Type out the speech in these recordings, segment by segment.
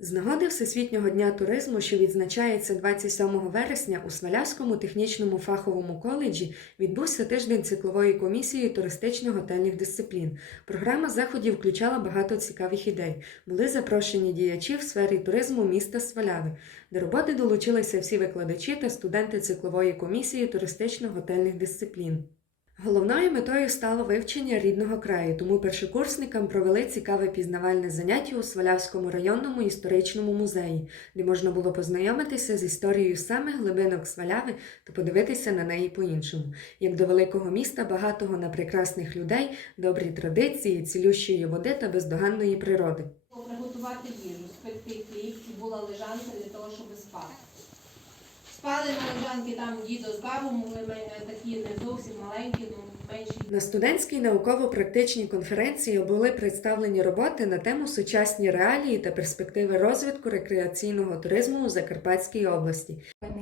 З нагоди Всесвітнього дня туризму, що відзначається 27 вересня, у Свалявському технічному фаховому коледжі відбувся тиждень циклової комісії туристично-готельних дисциплін. Програма заходів включала багато цікавих ідей. Були запрошені діячі в сфері туризму міста Сваляви. До роботи долучилися всі викладачі та студенти циклової комісії туристично-готельних дисциплін. Головною метою стало вивчення рідного краю, тому першокурсникам провели цікаве пізнавальне заняття у Свалявському районному історичному музеї, де можна було познайомитися з історією самих глибинок Сваляви та подивитися на неї по-іншому. Як до великого міста, багатого на прекрасних людей, добрі традиції, цілющої води та бездоганної природи. приготувати їжу, спекти була лежанка для того, щоб спати. Спали на лежанки там дідо з бабом, були мене такі не зовсім маленькі, ну менші. На студентській науково-практичній конференції були представлені роботи на тему сучасні реалії та перспективи розвитку рекреаційного туризму у Закарпатській області.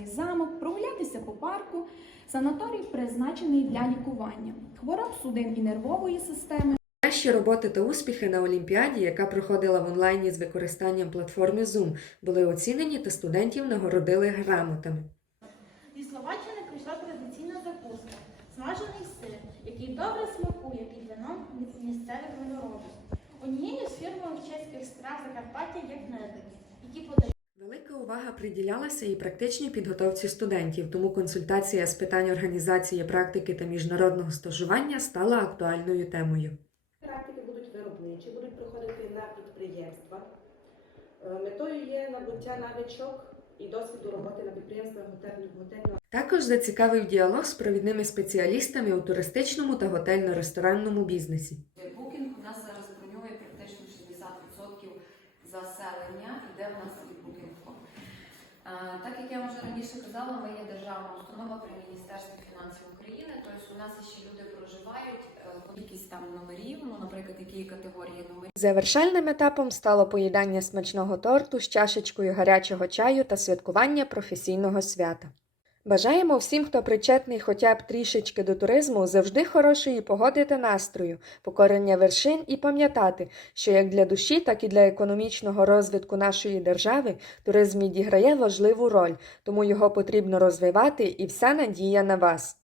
Замок, прогулятися по парку. Санаторій призначений для лікування хвороб судин і нервової системи. Кращі роботи та успіхи на Олімпіаді, яка проходила в онлайні з використанням платформи Zoom, були оцінені та студентів нагородили грамотами. Закуска смажений сир, який добре смакує під вином місцевих виноробів. Однією з фірмових чеських страв Закарпаття є кнедики, які подають. Велика увага приділялася і практичній підготовці студентів, тому консультація з питань організації практики та міжнародного стажування стала актуальною темою. Практики будуть виробничі, будуть проходити на підприємствах. Е, Метою є набуття навичок і досвіду роботи на підприємствах готельного готельного Також зацікавив діалог з провідними спеціалістами у туристичному та готельно-ресторанному бізнесі. Букінг у нас зараз бронює практично 60% заселення, іде в нас від Booking.com. Так як я вже раніше казала, ми є державна установа при Міністерстві фінансів України. Тобто у нас ще люди е, там номерів, ну, наприклад, які категорії номерів. Завершальним етапом стало поїдання смачного торту з чашечкою гарячого чаю та святкування професійного свята. Бажаємо всім, хто причетний хоча б трішечки до туризму, завжди хорошої погоди та настрою, покорення вершин і пам'ятати, що як для душі, так і для економічного розвитку нашої держави туризм відіграє важливу роль, тому його потрібно розвивати і вся надія на вас.